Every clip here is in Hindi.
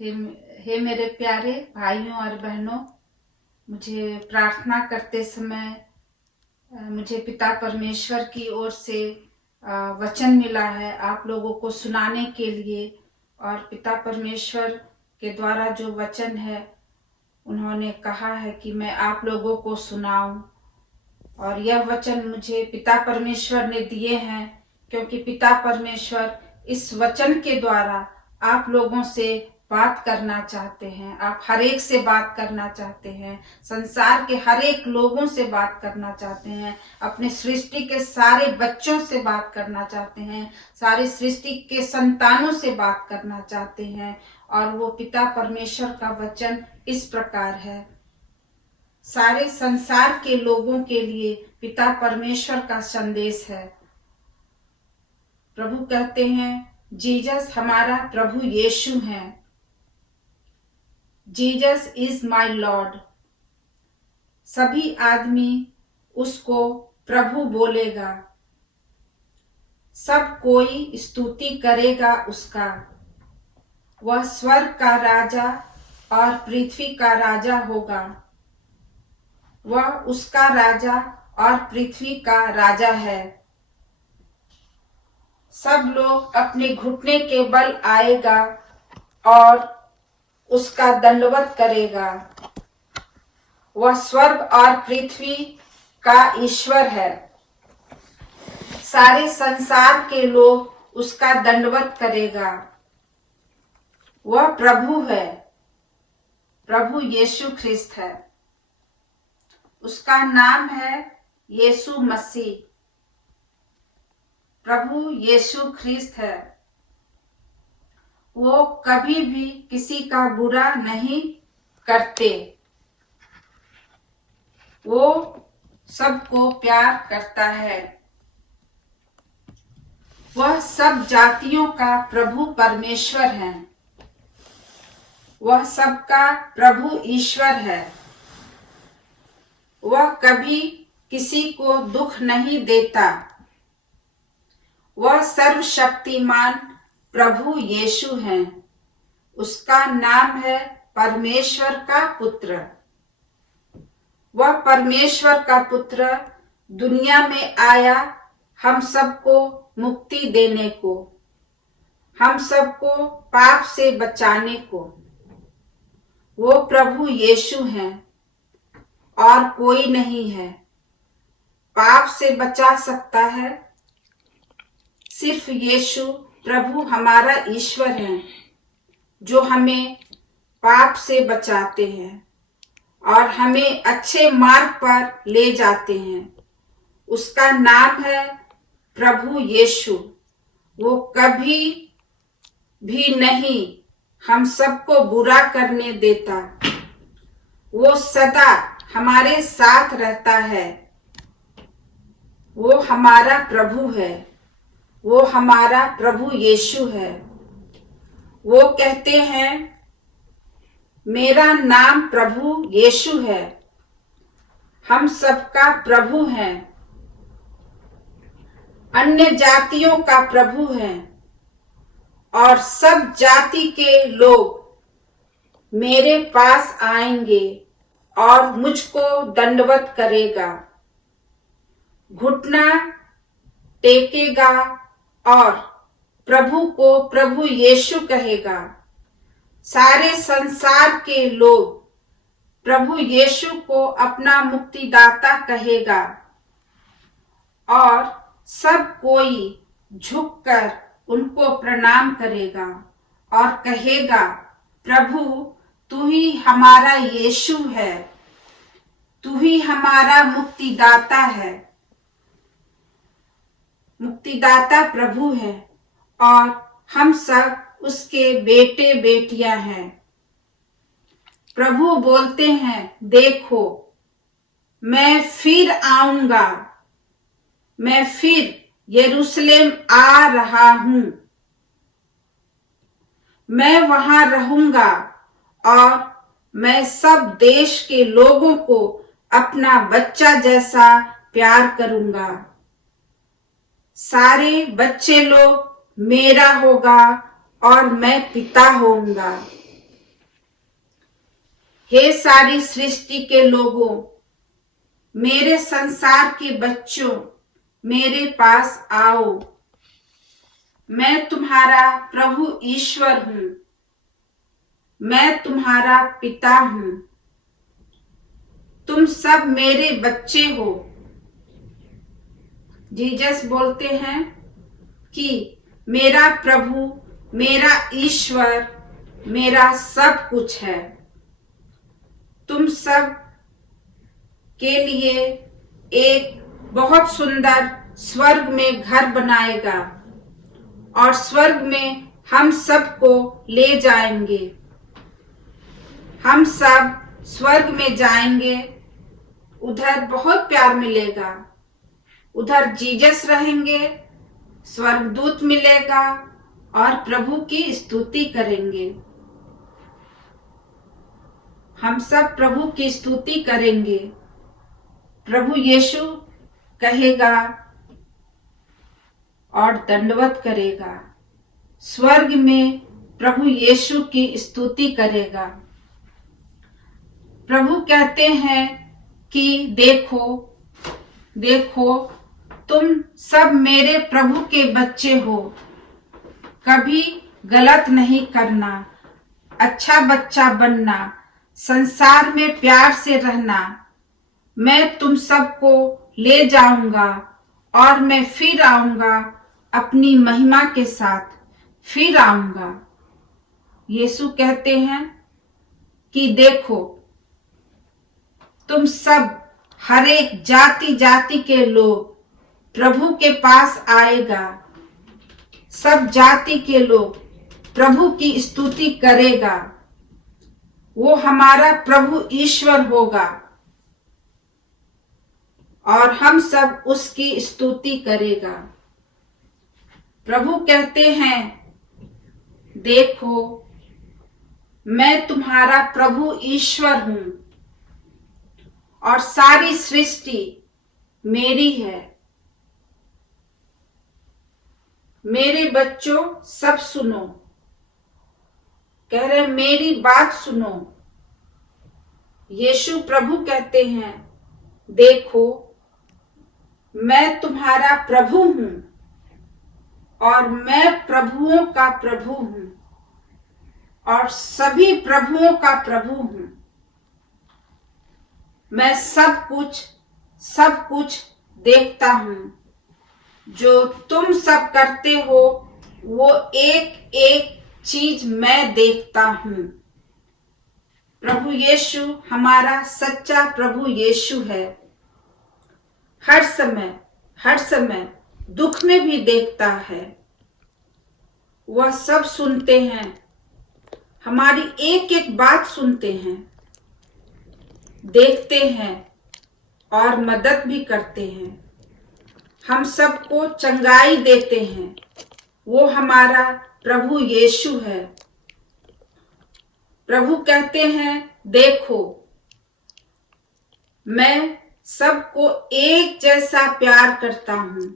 हे हे मेरे प्यारे भाइयों और बहनों, मुझे प्रार्थना करते समय मुझे पिता परमेश्वर की ओर से वचन मिला है आप लोगों को सुनाने के लिए। और पिता परमेश्वर के द्वारा जो वचन है उन्होंने कहा है कि मैं आप लोगों को सुनाऊं। और यह वचन मुझे पिता परमेश्वर ने दिए हैं क्योंकि पिता परमेश्वर इस वचन के द्वारा आप लोगों से बात करना चाहते हैं। आप हर एक से बात करना चाहते हैं, संसार के हर एक लोगों से बात करना चाहते हैं, अपने सृष्टि के सारे बच्चों से बात करना चाहते हैं, सारी सृष्टि के संतानों से बात करना चाहते हैं। और वो पिता परमेश्वर का वचन इस प्रकार है, सारे संसार के लोगों के लिए पिता परमेश्वर का संदेश है। प्रभु कहते हैं जीसस हमारा प्रभु यीशु है। Jesus is my Lord. सभी आदमी उसको प्रभु बोलेगा, सब कोई स्तुति करेगा उसका। वह स्वर्ग का राजा और पृथ्वी का राजा होगा। वह उसका राजा और पृथ्वी का राजा है। सब लोग अपने घुटने के बल आएगा और उसका दंडवत करेगा। वह स्वर्ग और पृथ्वी का ईश्वर है। सारे संसार के लोग उसका दंडवत करेगा। वह प्रभु है, प्रभु यीशु ख्रिस्त है। उसका नाम है यीशु मसीह। प्रभु यीशु ख्रिस्त है। वो कभी भी किसी का बुरा नहीं करते। वो सबको प्यार करता है। वह सब जातियों का प्रभु परमेश्वर है। वह सबका प्रभु ईश्वर है। वह कभी किसी को दुख नहीं देता। वह सर्वशक्तिमान प्रभु यीशु है। उसका नाम है परमेश्वर का पुत्र। वह परमेश्वर का पुत्र दुनिया में आया हम सबको मुक्ति देने को, हम सबको पाप से बचाने को। वो प्रभु यीशु है और कोई नहीं है। पाप से बचा सकता है सिर्फ यीशु प्रभु हमारा ईश्वर है, जो हमें पाप से बचाते हैं और हमें अच्छे मार्ग पर ले जाते हैं। उसका नाम है प्रभु यीशु। वो कभी भी नहीं हम सबको बुरा करने देता। वो सदा हमारे साथ रहता है। वो हमारा प्रभु है। वो हमारा प्रभु यीशु है। वो कहते हैं मेरा नाम प्रभु यीशु है। हम सबका प्रभु हैं। अन्य जातियों का प्रभु है और सब जाति के लोग मेरे पास आएंगे और मुझको दंडवत करेगा, घुटना टेकेगा और प्रभु को प्रभु यीशु कहेगा। सारे संसार के लोग प्रभु यीशु को अपना मुक्तिदाता कहेगा और सब कोई झुककर उनको प्रणाम करेगा और कहेगा प्रभु तू ही हमारा यीशु है, तू ही हमारा मुक्तिदाता है। मुक्तिदाता प्रभु है और हम सब उसके बेटे बेटियां हैं। प्रभु बोलते हैं देखो मैं फिर आऊंगा, मैं फिर यरूशलेम आ रहा हूं। मैं वहां रहूंगा और मैं सब देश के लोगों को अपना बच्चा जैसा प्यार करूंगा। सारे बच्चे लोग मेरा होगा और मैं पिता होऊंगा हे सारी सृष्टि के लोगों, मेरे संसार के बच्चों, मेरे पास आओ। मैं तुम्हारा प्रभु ईश्वर हूं, मैं तुम्हारा पिता हूं। तुम सब मेरे बच्चे हो। जीसस बोलते हैं कि मेरा प्रभु, मेरा ईश्वर, मेरा सब कुछ है। तुम सब के लिए एक बहुत सुंदर स्वर्ग में घर बनाएगा और स्वर्ग में हम सबको ले जाएंगे। हम सब स्वर्ग में जाएंगे, उधर बहुत प्यार मिलेगा, उधर जीसस रहेंगे, स्वर्गदूत मिलेगा और प्रभु की स्तुति करेंगे। हम सब प्रभु की स्तुति करेंगे। प्रभु यीशु कहेगा और दंडवत करेगा। स्वर्ग में प्रभु यीशु की स्तुति करेगा। प्रभु कहते हैं कि देखो, देखो, तुम सब मेरे प्रभु के बच्चे हो। कभी गलत नहीं करना, अच्छा बच्चा बनना, संसार में प्यार से रहना। मैं तुम सबको ले जाऊंगा और मैं फिर आऊंगा, अपनी महिमा के साथ फिर आऊंगा। यीशु कहते हैं कि देखो, तुम सब हर एक जाति जाति के लोग प्रभु के पास आएगा। सब जाति के लोग प्रभु की स्तुति करेगा। वो हमारा प्रभु ईश्वर होगा और हम सब उसकी स्तुति करेगा। प्रभु कहते हैं, देखो, मैं तुम्हारा प्रभु ईश्वर हूं और सारी सृष्टि मेरी है। मेरे बच्चों सब सुनो। कह रहे मेरी बात सुनो। यीशु प्रभु कहते हैं, देखो, मैं तुम्हारा प्रभु हूं और मैं प्रभुओं का प्रभु हूं और सभी प्रभुओं का प्रभु हूं। मैं सब कुछ देखता हूं। जो तुम सब करते हो वो एक एक चीज मैं देखता हूं। प्रभु यीशु हमारा सच्चा प्रभु यीशु है। हर समय दुख में भी देखता है। वह सब सुनते हैं, हमारी एक एक बात सुनते हैं, देखते हैं और मदद भी करते हैं। हम सबको चंगाई देते हैं। वो हमारा प्रभु यीशु है। प्रभु कहते हैं, देखो, मैं सबको एक जैसा प्यार करता हूं।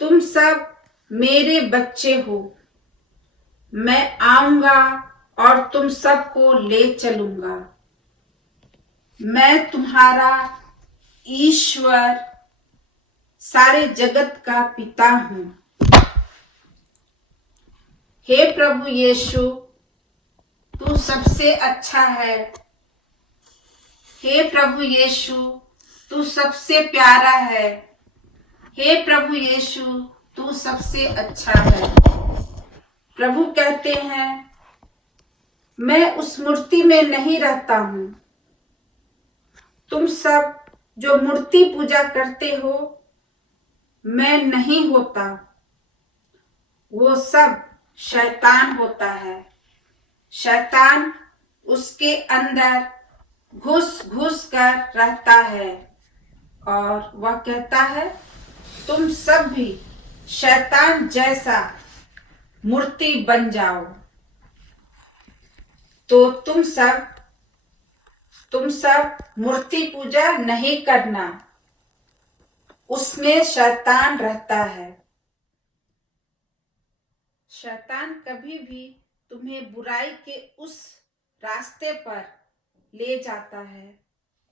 तुम सब मेरे बच्चे हो। मैं आऊंगा और तुम सबको ले चलूंगा। मैं तुम्हारा ईश्वर, सारे जगत का पिता हूं। हे प्रभु यीशु, तू सबसे अच्छा है। हे प्रभु यीशु, तू सबसे प्यारा है। हे प्रभु यीशु, तू सबसे अच्छा है। प्रभु कहते हैं, मैं उस मूर्ति में नहीं रहता हूं। तुम सब जो मूर्ति पूजा करते हो, मैं नहीं होता। वो सब शैतान होता है। शैतान उसके अंदर घुस घुस कर रहता है और वह कहता है, तुम सब भी शैतान जैसा मूर्ति बन जाओ। तो तुम सब मूर्ति पूजा नहीं करना। उसमें शैतान रहता है। शैतान कभी भी तुम्हें बुराई के उस रास्ते पर ले जाता है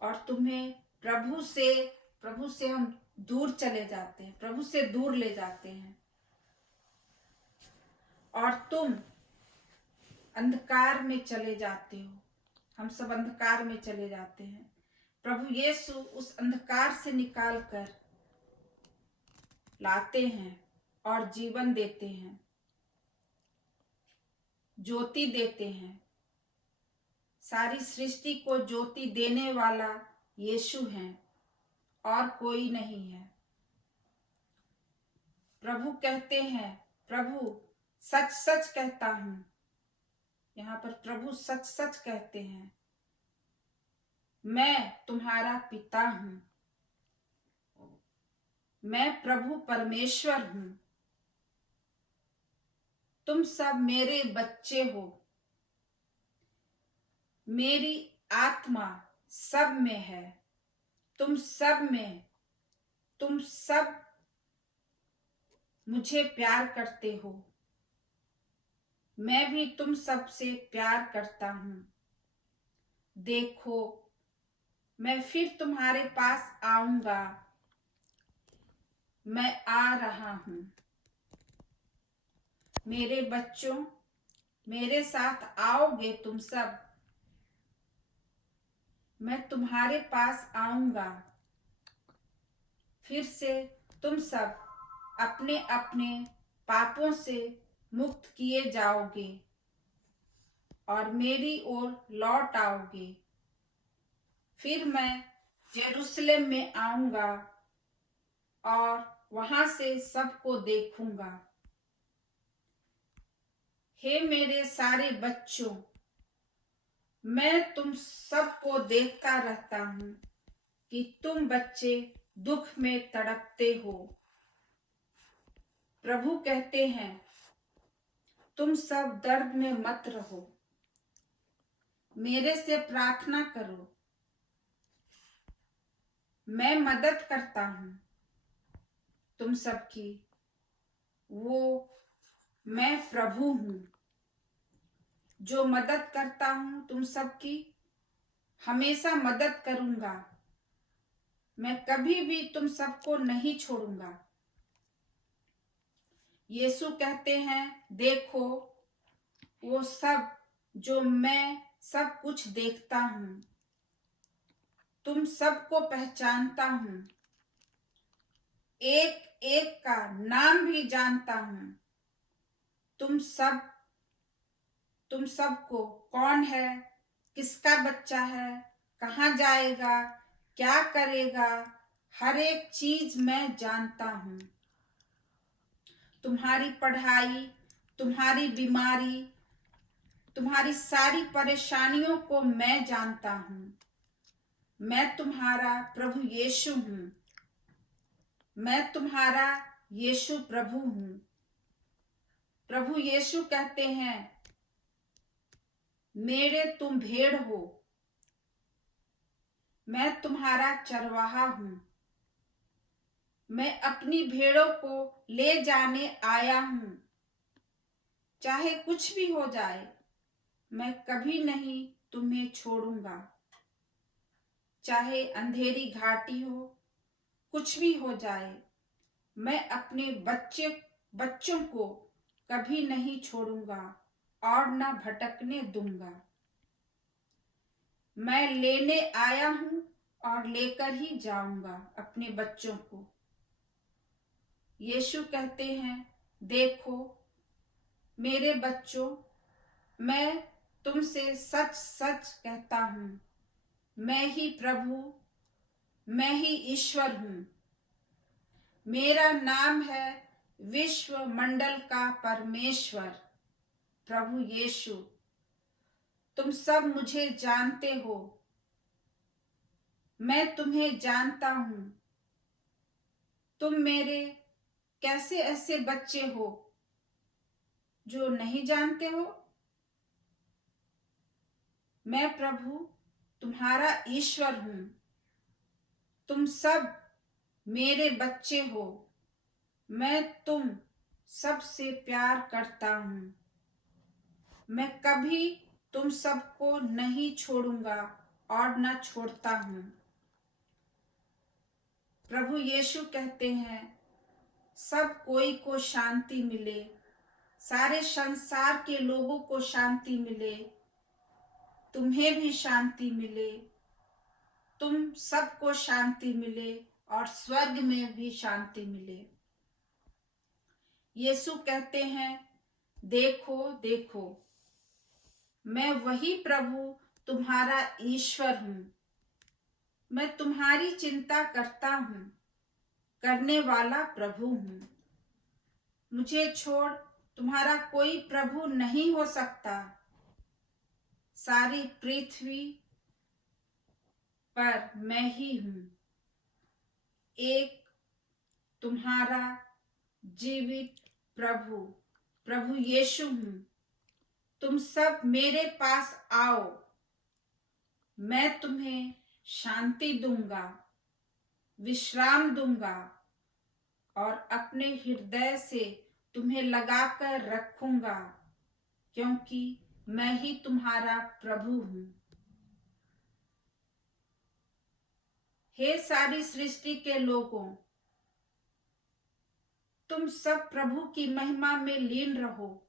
और तुम्हें प्रभु से हम दूर चले जाते हैं, प्रभु से दूर ले जाते हैं और तुम अंधकार में चले जाते हो। हम सब अंधकार में चले जाते हैं। प्रभु यीशु उस अंधकार से निकाल कर लाते हैं और जीवन देते हैं, ज्योति देते हैं। सारी सृष्टि को ज्योति देने वाला यीशु है और कोई नहीं है। प्रभु कहते हैं, प्रभु सच सच कहता हूं। यहाँ पर प्रभु सच सच कहते हैं, मैं तुम्हारा पिता हूं, मैं प्रभु परमेश्वर हूं, तुम सब मेरे बच्चे हो, मेरी आत्मा सब में है, तुम सब मुझे प्यार करते हो, मैं भी तुम सब से प्यार करता हूं। देखो, मैं फिर तुम्हारे पास आऊंगा, मैं आ रहा हूं। मेरे बच्चों, मेरे साथ आओगे तुम सब, मैं तुम्हारे पास आऊंगा। फिर से तुम सब अपने अपने पापों से मुक्त किए जाओगे और मेरी ओर लौट आओगे। फिर मैं यरूशलेम में आऊंगा और वहां से सबको देखूंगा। हे मेरे सारे बच्चों, मैं तुम सबको देखता रहता हूं कि तुम बच्चे दुख में तड़पते हो। प्रभु कहते हैं, तुम सब दर्द में मत रहो, मेरे से प्रार्थना करो, मैं मदद करता हूं तुम सबकी। वो मैं प्रभु हूं जो मदद करता हूं तुम सबकी, हमेशा मदद करूंगा। मैं कभी भी तुम सबको नहीं छोड़ूंगा। यीशु कहते हैं, देखो, वो सब जो मैं सब कुछ देखता हूं, तुम सबको पहचानता हूं, एक एक का नाम भी जानता हूं। तुम सबको कौन है, किसका बच्चा है, कहाँ जाएगा, क्या करेगा, हर एक चीज मैं जानता हूं। तुम्हारी पढ़ाई, तुम्हारी बीमारी, तुम्हारी सारी परेशानियों को मैं जानता हूं। मैं तुम्हारा प्रभु यीशु हूं। मैं तुम्हारा यीशु प्रभु हूं। प्रभु यीशु कहते हैं, मेरे तुम भेड़ हो, मैं तुम्हारा चरवाहा हूं। मैं अपनी भेड़ों को ले जाने आया हूं। चाहे कुछ भी हो जाए, मैं कभी नहीं तुम्हें छोड़ूंगा। चाहे अंधेरी घाटी हो, कुछ भी हो जाए, मैं अपने बच्चों को कभी नहीं छोड़ूंगा और न भटकने दूंगा। मैं लेने आया हूं और लेकर ही जाऊंगा अपने बच्चों को। यीशु कहते हैं, देखो मेरे बच्चों, मैं तुमसे सच सच कहता हूं, मैं ही प्रभु, मैं ही ईश्वर हूं। मेरा नाम है विश्व मंडल का परमेश्वर, प्रभु यीशु। तुम सब मुझे जानते हो, मैं तुम्हें जानता हूं। तुम मेरे कैसे ऐसे बच्चे हो जो नहीं जानते हो? मैं प्रभु तुम्हारा ईश्वर हूं। तुम सब मेरे बच्चे हो। मैं तुम सबसे प्यार करता हूं। मैं कभी तुम सबको नहीं छोड़ूंगा और न छोड़ता हूँ। प्रभु यीशु कहते हैं, सब कोई को शांति मिले, सारे संसार के लोगों को शांति मिले, तुम्हें भी शांति मिले, तुम सबको शांति मिले और स्वर्ग में भी शांति मिले। यीशु कहते हैं, देखो देखो, मैं वही प्रभु तुम्हारा ईश्वर हूं। मैं तुम्हारी चिंता करता हूं, करने वाला प्रभु हूं। मुझे छोड़ तुम्हारा कोई प्रभु नहीं हो सकता। सारी पृथ्वी पर मैं ही हूं। एक तुम्हारा जीवित प्रभु, प्रभु यीशु हूं। तुम सब मेरे पास आओ, मैं तुम्हें शांति दूंगा, विश्राम दूंगा और अपने हृदय से तुम्हें लगाकर रखूंगा, क्योंकि मैं ही तुम्हारा प्रभु हूं। हे सारी सृष्टि के लोगों, तुम सब प्रभु की महिमा में लीन रहो,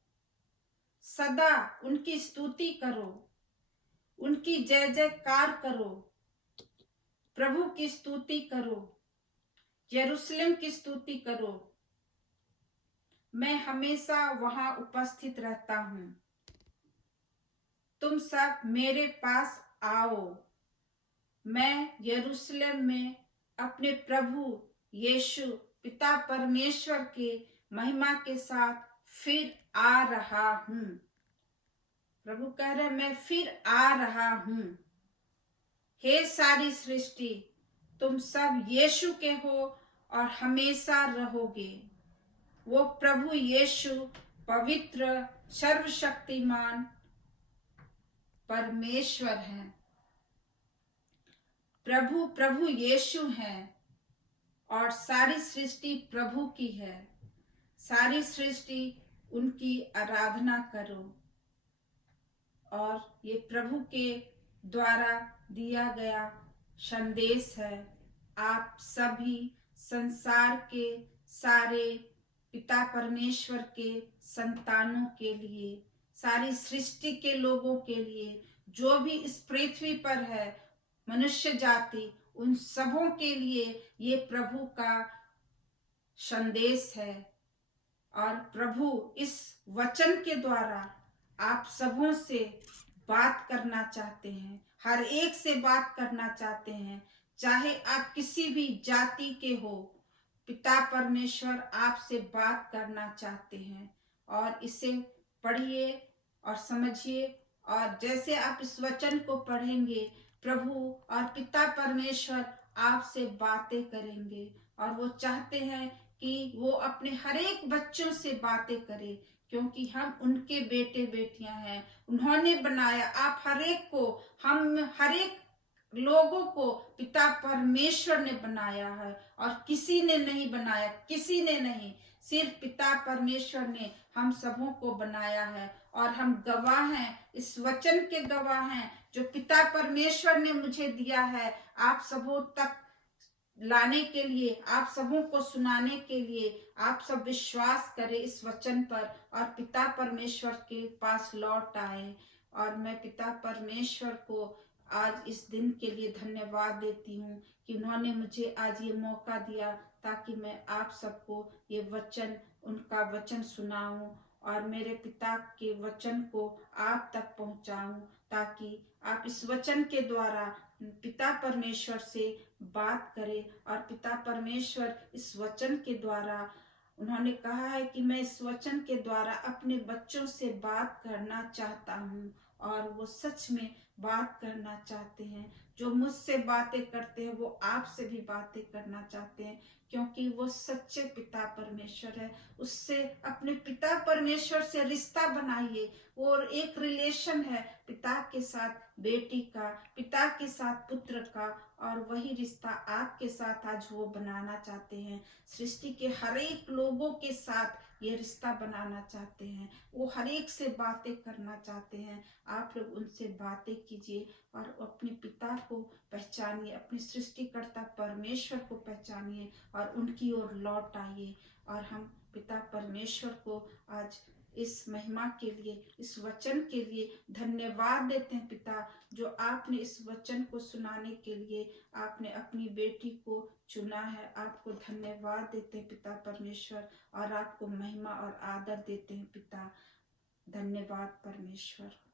सदा उनकी स्तुति करो, उनकी जय जयकार करो, प्रभु की स्तुति करो, यरूशलेम की स्तुति करो। मैं हमेशा वहां उपस्थित रहता हूं। तुम सब मेरे पास आओ, मैं यरूशलेम में अपने प्रभु यीशु पिता परमेश्वर के महिमा के साथ फिर आ रहा हूं। प्रभु कह रहे, मैं फिर आ रहा हूं। हे सारी सृष्टि, तुम सब यीशु के हो और हमेशा रहोगे। वो प्रभु यीशु पवित्र सर्वशक्तिमान परमेश्वर हैं। प्रभु प्रभु यीशु हैं और सारी सृष्टि प्रभु की है। सारी सृष्टि उनकी आराधना करो। और ये प्रभु के द्वारा दिया गया संदेश है। आप सभी संसार के सारे पिता परमेश्वर के संतानों के लिए, सारी सृष्टि के लोगों के लिए, जो भी इस पृथ्वी पर है, मनुष्य जाति, उन सबों के लिए ये प्रभु का संदेश है। और प्रभु इस वचन के द्वारा आप सबों से बात करना चाहते हैं, हर एक से बात करना चाहते हैं, चाहे आप किसी भी जाति के हो। पिता परमेश्वर आपसे बात करना चाहते हैं। और इसे पढ़िए और समझिए, और जैसे आप इस वचन को पढ़ेंगे, प्रभु और पिता परमेश्वर आपसे बातें करेंगे। और वो चाहते हैं कि वो अपने हर एक बच्चों से बातें करे, क्योंकि हम उनके बेटे बेटियां हैं। उन्होंने बनाया आप हर एक को, हम हर एक लोगों को पिता परमेश्वर ने बनाया है और किसी ने नहीं बनाया, किसी ने नहीं, सिर्फ पिता परमेश्वर ने हम सबों को बनाया है। और हम गवाह हैं, इस वचन के गवाह हैं जो पिता परमेश्वर ने मुझे दिया है आप सबों तक लाने के लिए, आप सबों को सुनाने के लिए। आप सब विश्वास करें इस वचन पर और पिता परमेश्वर के पास लौट आए। और मैं पिता परमेश्वर को आज इस दिन के लिए धन्यवाद देती हूँ कि उन्होंने मुझे आज ये मौका दिया ताकि मैं आप सबको ये वचन, उनका वचन सुनाऊं और मेरे पिता के वचन को आप तक पहुंचाऊं, ताकि आप इस वचन के द्वारा पिता परमेश्वर से बात करें। और पिता परमेश्वर इस वचन के द्वारा, उन्होंने कहा है कि मैं इस वचन के द्वारा अपने बच्चों से बात करना चाहता हूँ। और वो सच में बात करना चाहते हैं। जो मुझसे बातें करते हैं वो आपसे भी बातें करना चाहते हैं, क्योंकि वो सच्चे पिता परमेश्वर है। उससे, अपने पिता परमेश्वर से रिश्ता बनाइए। और एक रिलेशन है पिता के साथ बेटी का, पिता के साथ पुत्र का, और वही रिश्ता आपके साथ आज वो बनाना चाहते हैं। सृष्टि के हर एक लोगों के साथ ये रिश्ता बनाना चाहते हैं, वो हर एक से बातें करना चाहते हैं। आप लोग उनसे बातें कीजिए और अपने पिता को पहचानिए, अपने सृष्टिकर्ता परमेश्वर को पहचानिए और उनकी ओर लौट आइए। और हम पिता परमेश्वर को आज इस महिमा के लिए, इस वचन के लिए धन्यवाद देते हैं पिता, जो आपने इस वचन को सुनाने के लिए आपने अपनी बेटी को चुना है। आपको धन्यवाद देते हैं पिता परमेश्वर, और आपको महिमा और आदर देते हैं पिता। धन्यवाद परमेश्वर।